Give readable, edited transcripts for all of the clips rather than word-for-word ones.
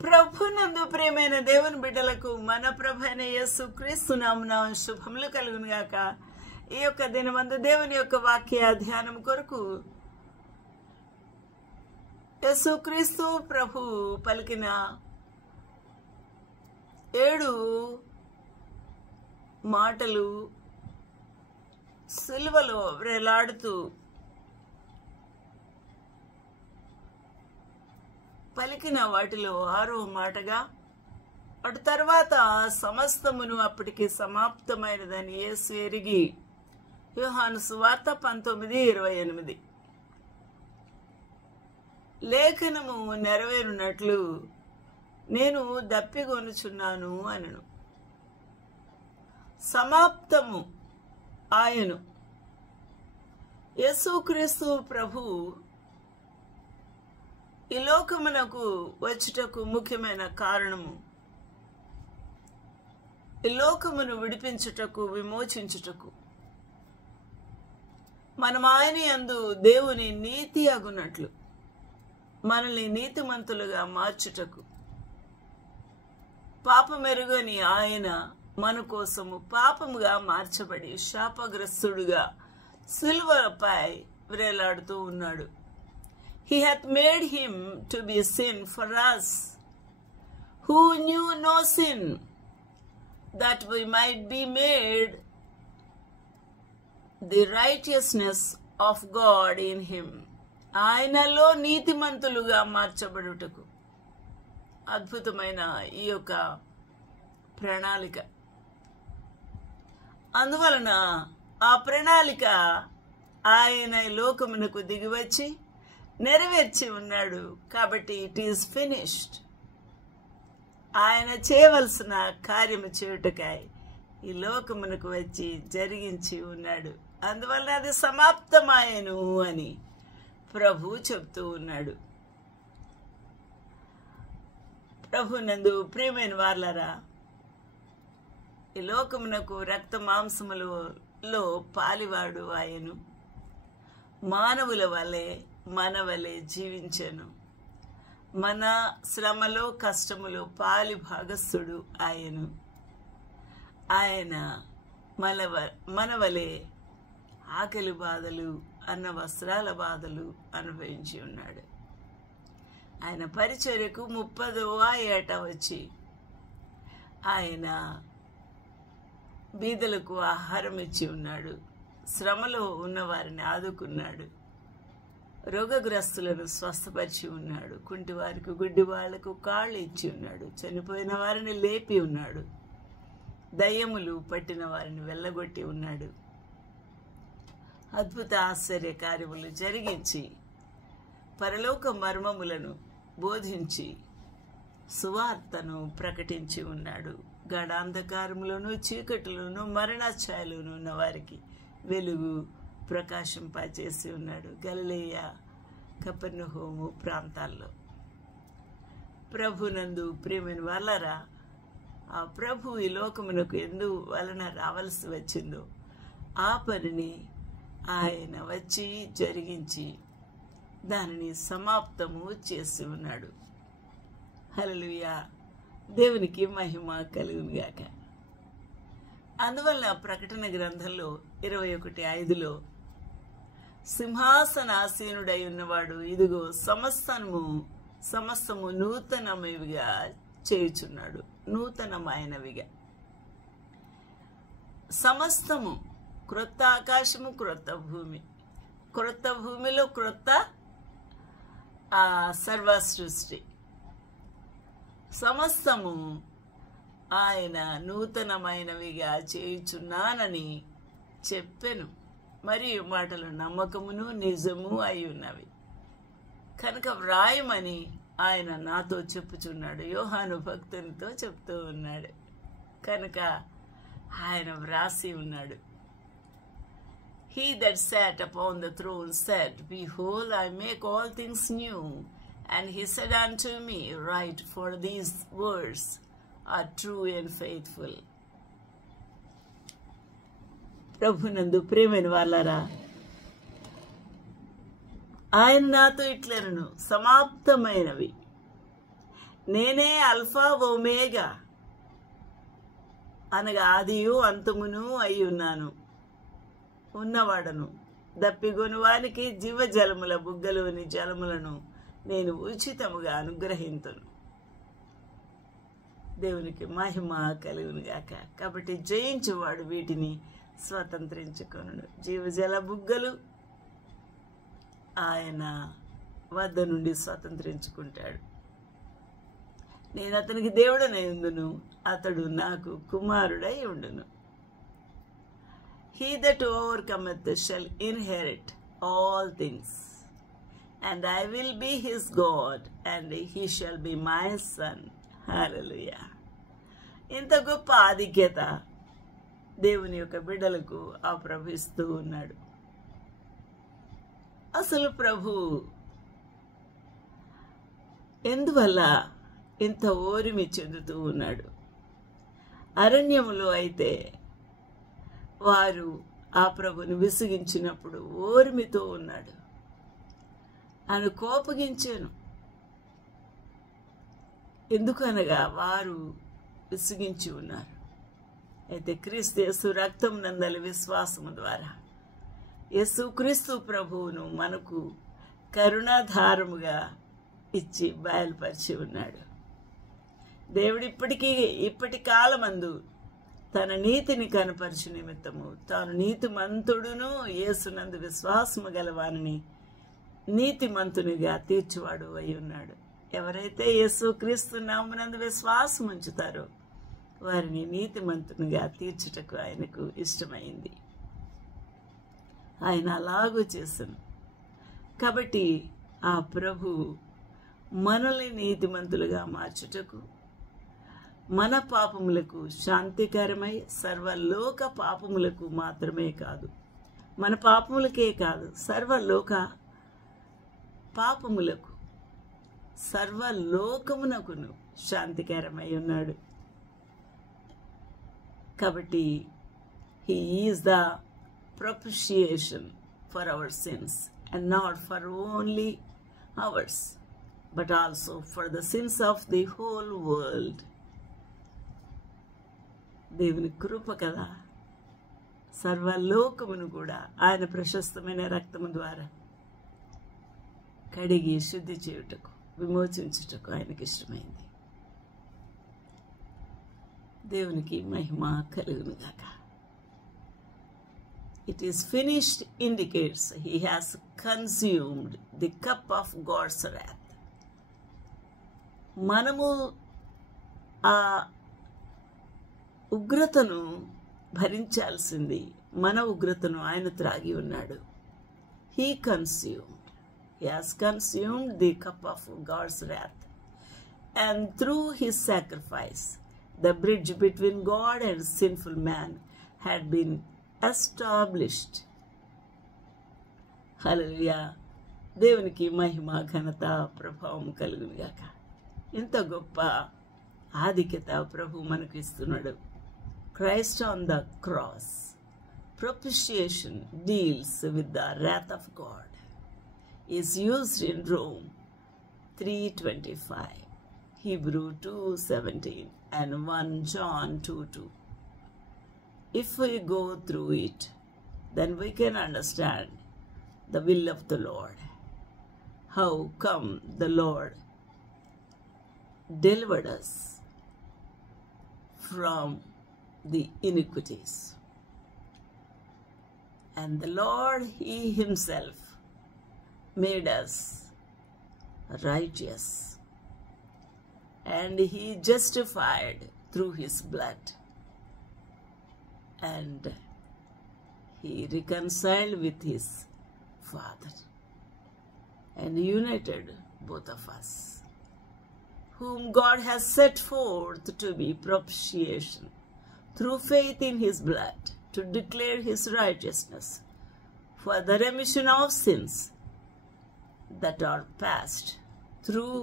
ప్రభునందు ప్రియమైన దేవుని బిడ్డలకు మన ప్రభైన యేసుక్రీస్తు నామమున శుభములు కలుగును గాక. ఈ యొక్క దినమందు దేవుని యొక్క వాక్య ధ్యానం కొరకు యేసుక్రీస్తు ప్రభు పలికిన 7 మాటలు సిలువలో వేలాడుతూ పలికిన వాటిలో 6వ మాటగా అటు తర్వాత సమస్తమును అప్పటికి సమాప్తమైనదని యేసు ఎరిగి యోహాను సువార్త 19:28 లేఖనము నెరవేరునట్లు నేను దప్పిగొనుచున్నాను అనను. సమాప్తము ఆయను యేసుక్రీస్తు ప్రభు ఈ లోకమునకు వచ్చుటకు ముఖ్యమైన కారణము ఈ లోకమును విడిపించుటకు, విమోచించుటకు, మనం ఆయన యందు దేవుని నీతి అగునట్లు మనల్ని నీతిమంతులుగా మార్చుటకు, పాపమెరుగని ఆయన మన కోసము పాపముగా మార్చబడి శాపగ్రస్తుడుగా సిలువపై వేలాడుతూ ఉన్నాడు. He hath made him to be sin for us, who knew no sin, that we might be made the righteousness of God in him. ఆయనలో నీతిమంతులుగా మార్చబడుటకు అద్భుతమైన ఈ యొక్క ప్రణాళిక. అందువలన ఆ ప్రణాళిక ఆయన లోకమునకు దిగివచ్చి నెరవేర్చి ఉన్నాడు. కాబట్టి ఇట్ ఈస్ ఫినిష్డ్. ఆయన చేయవలసిన కార్యము చేయుటకై ఈ లోకమునకు వచ్చి జరిగించి ఉన్నాడు. అందువల్ల అది సమాప్తమాయను అని ప్రభు చెప్తూ ఉన్నాడు. ప్రభు నందు ప్రియమైన వార్లారా, ఈ లోకమునకు రక్త మాంసములలో పాలివాడు ఆయను. మానవుల వలె మన వలె జీవించెను. మన శ్రమలో కష్టములో పాలి భాగస్థుడు ఆయను. ఆయన మన వలె ఆకలి బాధలు, అన్న వస్త్రాల బాధలు అనుభవించి ఉన్నాడు. ఆయన పరిచర్యకు 30వ ఏట వచ్చి ఆయన బీదలకు ఆహారం ఇచ్చి ఉన్నాడు. శ్రమలో ఉన్నవారిని ఆదుకున్నాడు. రోగగ్రస్తులను స్వస్థపరిచి ఉన్నాడు. కుంటి వారికి, గుడ్డి వాళ్లకు కాళ్ళు ఇచ్చి ఉన్నాడు. చనిపోయిన వారిని లేపి ఉన్నాడు. దయ్యములు పట్టిన వారిని వెళ్ళగొట్టి ఉన్నాడు. అద్భుత ఆశ్చర్య కార్యములు జరిగించి పరలోక మర్మములను బోధించి సువార్తను ప్రకటించి ఉన్నాడు. గాఢాంధకారములోను, చీకటిలోను, మరణఛాయలోను ఉన్న వారికి వెలుగు ప్రకాశింపచేసి ఉన్నాడు. గలిలయ, కపెర్నహూము ప్రాంతాల్లో. ప్రభునందు ప్రియమైన వారలారా, ఆ ప్రభు ఈ లోకమునకు ఎందు వలన రావాల్సి వచ్చిందో ఆ పనిని ఆయన వచ్చి జరిగించి దానిని సమాప్తము చేసి ఉన్నాడు. హల్లెలూయా, దేవునికి మహిమ కలుగునుగాక. అందువల్ల ప్రకటన గ్రంథంలో 21:5లో సింహాసనాసీనుడై ఉన్నవాడు ఇదిగో సమస్తము నూతనమైనవిగా చేయుచున్నాడు. నూతనమైనవిగా సమస్తము, క్రొత్త ఆకాశము, క్రొత్త భూమి, క్రొత్త భూమిలో క్రొత్త సర్వ సృష్టి, సమస్తము ఆయన నూతనమైనవిగా చేయుచున్నానని చెప్పెను. మరియు మాటలు నమ్మకమును నిజము అయి ఉన్నవి కనుక వ్రాయమని ఆయన నాతో చెప్పుచున్నాడు. యోహాను భక్తునితో చెప్తూ ఉన్నాడు కనుక ఆయన వ్రాసి ఉన్నాడు. He that sat upon the throne said, Behold, I make all things new. And he said unto me, Write, for these words are true and faithful. ప్రభునందు ప్రియమైన వాళ్ళారా, ఆయన నాతో ఇట్లనను, సమాప్తమైనవి నేనే అల్ఫా ఒమేగా అనగా ఆదియు అంతమును అయి ఉన్నాను, ఉన్నవాడను. దప్పిగొని వారికి జీవజలముల బుగ్గలోని జలములను నేను ఉచితముగా అనుగ్రహింతును. దేవునికి మహిమ కలుగును గాక. కాబట్టి జయించువాడు వీటిని స్వతంత్రించుకొనును. జీవజల బుగ్గలు ఆయన వద్ద నుండి స్వతంత్రించుకుంటాడు. నేను అతనికి దేవుడనై ఉండును, అతడు నాకు కుమారుడై ఉండును. He that overcometh shall inherit all things, and I will be his God, and he shall be my son. Hallelujah. ఇంత గొప్ప ఆధిక్యత దేవుని యొక్క బిడ్డలకు ఆ ప్రభు ఇస్తూ ఉన్నాడు. అసలు ప్రభు ఎందువల్ల ఇంత ఓరిమి చెందుతూ ఉన్నాడు? అరణ్యములో అయితే వారు ఆ ప్రభుని విసిగించినప్పుడు ఓర్మితో ఉన్నాడు. ఆయన కోపగించాను. ఎందుకనగా వారు విసిగించి ఉన్నారు. అయితే క్రీస్తు యేసు రక్తం నందలి విశ్వాసము ద్వారా యేసుక్రీస్తు ప్రభువును మనకు కరుణాధారముగా ఇచ్చి బయలుపరిచి ఉన్నాడు. దేవుడు ఇప్పటి కాలమందు తన నీతిని కనపరచు నిమిత్తము తాను నీతిమంతుడును యేసునందు విశ్వాసము గలవానిని నీతిమంతునిగా తీర్చువాడు అయి ఉన్నాడు. ఎవరైతే యేసుక్రీస్తు నామమునందు విశ్వాసం ఉంచుతారో వారిని నీతిమంతునిగా తీర్చుటకు ఆయనకు ఇష్టమైంది. ఆయన అలాగూ చేశాను. కాబట్టి ఆ ప్రభు మనల్ని నీతిమంతులుగా మార్చుటకు, మన పాపములకు శాంతికరమై సర్వలోక పాపములకు మాత్రమే కాదు, మన పాపములకే కాదు, సర్వలోక పాపములకు, సర్వలోకమునకును శాంతికరమై ఉన్నాడు. కాబట్టి he is the propitiation for our sins, and not for only ours, but also for the sins of the whole world. దేవుని కృప కదా, సర్వలోకమును కూడా ఆయన ప్రశస్తమైన రక్తము ద్వారా కడిగి శుద్ధి చేయుటకు, విమోచించుటకు ఆయనకి ఇష్టమైంది. దేవునికి మహిమ కలుగును గాక. It is finished indicates he has consumed the cup of God's wrath. మనము ఆ ఉగ్రతను భరించాల్సింది, మన ఉగ్రతను ఆయన త్రాగి ఉన్నాడు. He has consumed the cup of God's wrath, and through his sacrifice the bridge between God and sinful man had been established. హల్లెలూయా. దేవునికి మహిమ ఘనత ప్రభావం కలుగును గాక. ఇంత గొప్ప ఆధిక్యత ప్రభు మనకు ఇస్తున్నాడు. Christ on the cross, propitiation deals with the wrath of God, is used in Rome 3:25, Hebrew 2:17, and 1 John 2:2. If we go through it, then we can understand the will of the Lord. How come the Lord delivered us from the iniquities. And the Lord, he himself made us righteous, and he justified through his blood, and he reconciled with his Father and united both of us, whom God has set forth to be propitiation through faith in his blood, to declare his righteousness for the remission of sins that are past through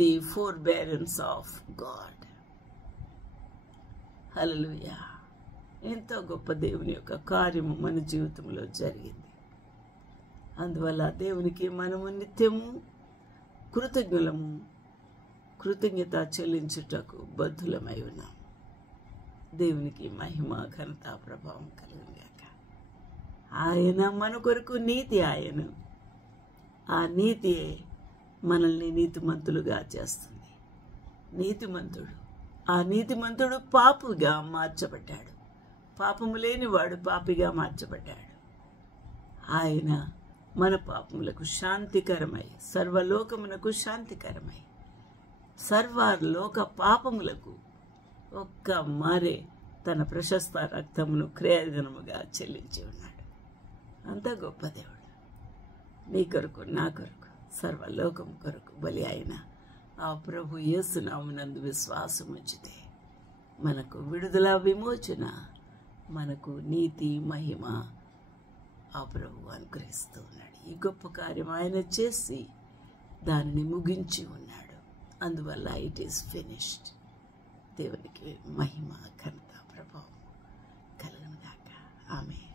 the forbearance of God. Hallelujah. ఎంతో గొప్ప దేవుని యొక్క కార్యము మన జీవితంలో జరిగింది. అందువల్ల దేవునికి మనము నిత్యము కృతజ్ఞత చెల్లించుటకు బద్ధులమై ఉన్నాం. దేవునికి మహిమ ఘనత ప్రభావం కలుగుగాక. ఆయన మన కొరకు నీతి ఆయను. ఆ నీతియే మనల్ని నీతిమంతులుగా చేస్తుంది. నీతిమంతుడు, ఆ నీతిమంతుడు పాపిగా మార్చబడ్డాడు. పాపము లేనివాడు పాపిగా మార్చబడ్డాడు. ఆయన మన పాపములకు శాంతికరమై, సర్వలోకమునకు శాంతికరమై, సర్వలోక పాపములకు ఒక్క మారే తన ప్రశస్త రక్తమును క్రయధనముగా చెల్లించి ఉన్నాడు. అంత గొప్ప దేవుడు. నీ కొరకు, నా కొరకు, సర్వలోకం కొరకు బలి అయిన ఆ ప్రభు యేసు నామమునందు విశ్వాసం ఉంచితే మనకు విడుదల, విమోచన, మనకు నీతి, మహిమ ఆ ప్రభు అనుగ్రహిస్తూ ఉన్నాడు. ఈ గొప్ప కార్యం ఆయన చేసి దానిని ముగించి ఉన్నాడు. అందువల్ల ఇట్ ఈస్ ఫినిష్డ్. దేవునికి మహిమ, ఘనత, ప్రభావం కలుగును గాక. ఆమేన్.